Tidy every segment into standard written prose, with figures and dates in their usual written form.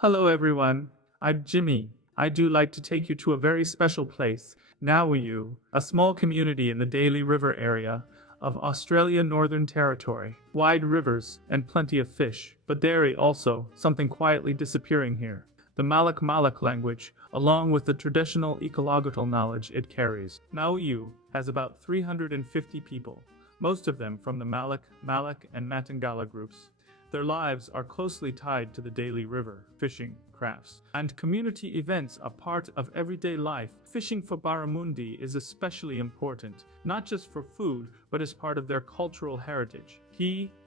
Hello everyone, I'm Jimmy. I do like to take you to a very special place, Nauyu, a small community in the Daly River area of Australia Northern Territory. Wide rivers and plenty of fish, but dairy also, something quietly disappearing here. The Malak-Malak language, along with the traditional ecological knowledge it carries. Nauyu has about 350 people, most of them from the Malak, and Matangala groups. Their lives are closely tied to the Daly River, fishing, crafts, and community events are part of everyday life. Fishing for barramundi is especially important, not just for food, but as part of their cultural heritage.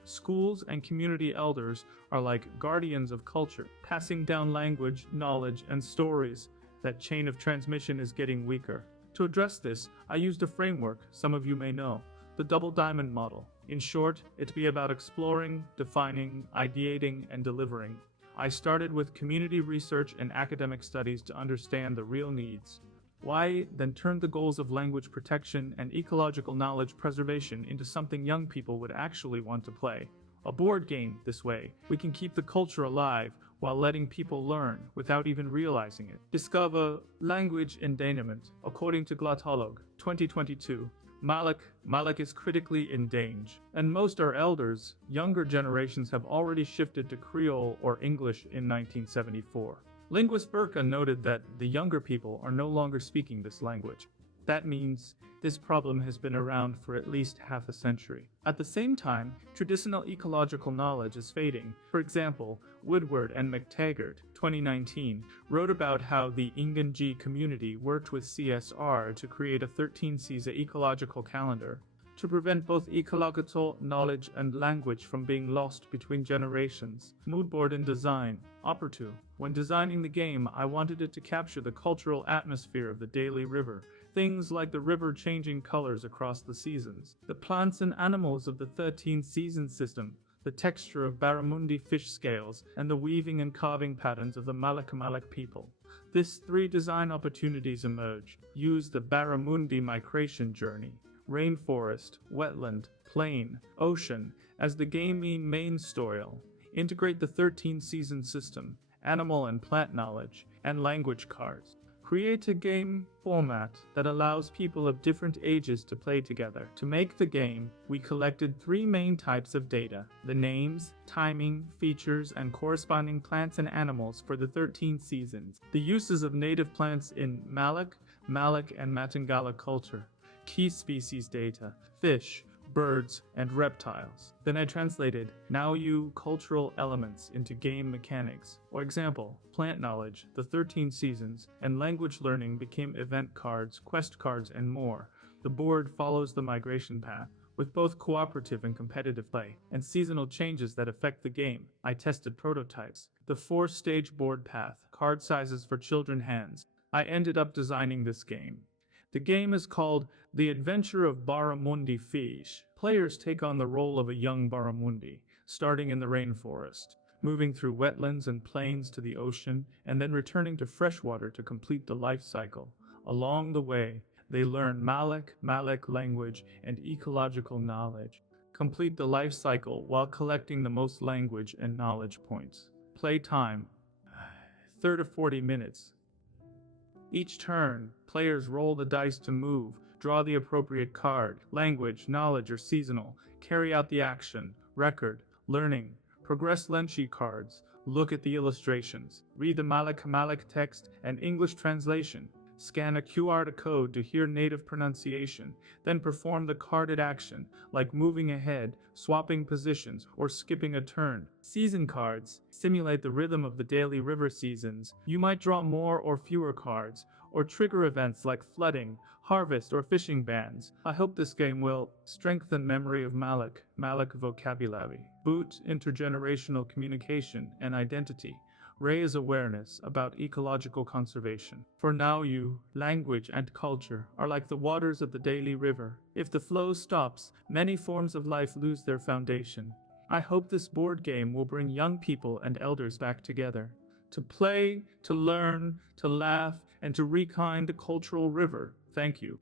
Schools and community elders are like guardians of culture, passing down language, knowledge, and stories. That chain of transmission is getting weaker. To address this, I used a framework some of you may know, the double diamond model. In short, it'd be about exploring, defining, ideating, and delivering. I started with community research and academic studies to understand the real needs. Why then turned the goals of language protection and ecological knowledge preservation into something young people would actually want to play. A board game, this way, we can keep the culture alive while letting people learn without even realizing it. Discover language endangerment. According to Glottolog, 2022, Malak is critically endangered, and most are elders. Younger generations have already shifted to Creole or English in 1974. Linguist Burka noted that the younger people are no longer speaking this language. That means this problem has been around for at least half a century. At the same time, traditional ecological knowledge is fading. For example, Woodward and McTaggart, 2019, wrote about how the Inganji community worked with CSR to create a 13-season ecological calendar to prevent both ecological knowledge and language from being lost between generations. Moodboard and design. Opertu. When designing the game, I wanted it to capture the cultural atmosphere of the Daly River. Things like the river changing colors across the seasons, the plants and animals of the 13-season system, the texture of barramundi fish scales, and the weaving and carving patterns of the Malak-Malak people. These three design opportunities emerge. Use the barramundi migration journey, rainforest, wetland, plain, ocean, as the game main story. Integrate the 13-season system, animal and plant knowledge, and language cards. Create a game format that allows people of different ages to play together. To make the game, we collected three main types of data: the names, timing, features, and corresponding plants and animals for the 13 seasons. The uses of native plants in Malak, and Matangala culture. Key species data: fish, birds, and reptiles. Then I translated Nauyu cultural elements into game mechanics. For example, plant knowledge, the 13 seasons, and language learning became event cards, quest cards, and more. The board follows the migration path, with both cooperative and competitive play, and seasonal changes that affect the game. I tested prototypes. The 4-stage board path, card sizes for children hands. I ended up designing this game. The game is called The Adventure of Barramundi Fish. Players take on the role of a young barramundi, starting in the rainforest, moving through wetlands and plains to the ocean, and then returning to freshwater to complete the life cycle. Along the way, they learn Malak language and ecological knowledge. Complete the life cycle while collecting the most language and knowledge points. Play time, 30 to 40 minutes. Each turn, players roll the dice to move, draw the appropriate card, language, knowledge, or seasonal, carry out the action, record, learning, progress Lenshi cards, look at the illustrations, read the Malak text and English translation, scan a QR code to hear native pronunciation, then perform the carded action, like moving ahead, swapping positions, or skipping a turn. Season cards simulate the rhythm of the Daly River seasons. You might draw more or fewer cards, or trigger events like flooding, harvest, or fishing bans. I hope this game will strengthen memory of Malak vocabulary, boot intergenerational communication and identity, raise awareness about ecological conservation. For Nauyu, language and culture are like the waters of the Daly River. If the flow stops, many forms of life lose their foundation. I hope this board game will bring young people and elders back together, to play, to learn, to laugh, and to reclaim the cultural river. Thank you.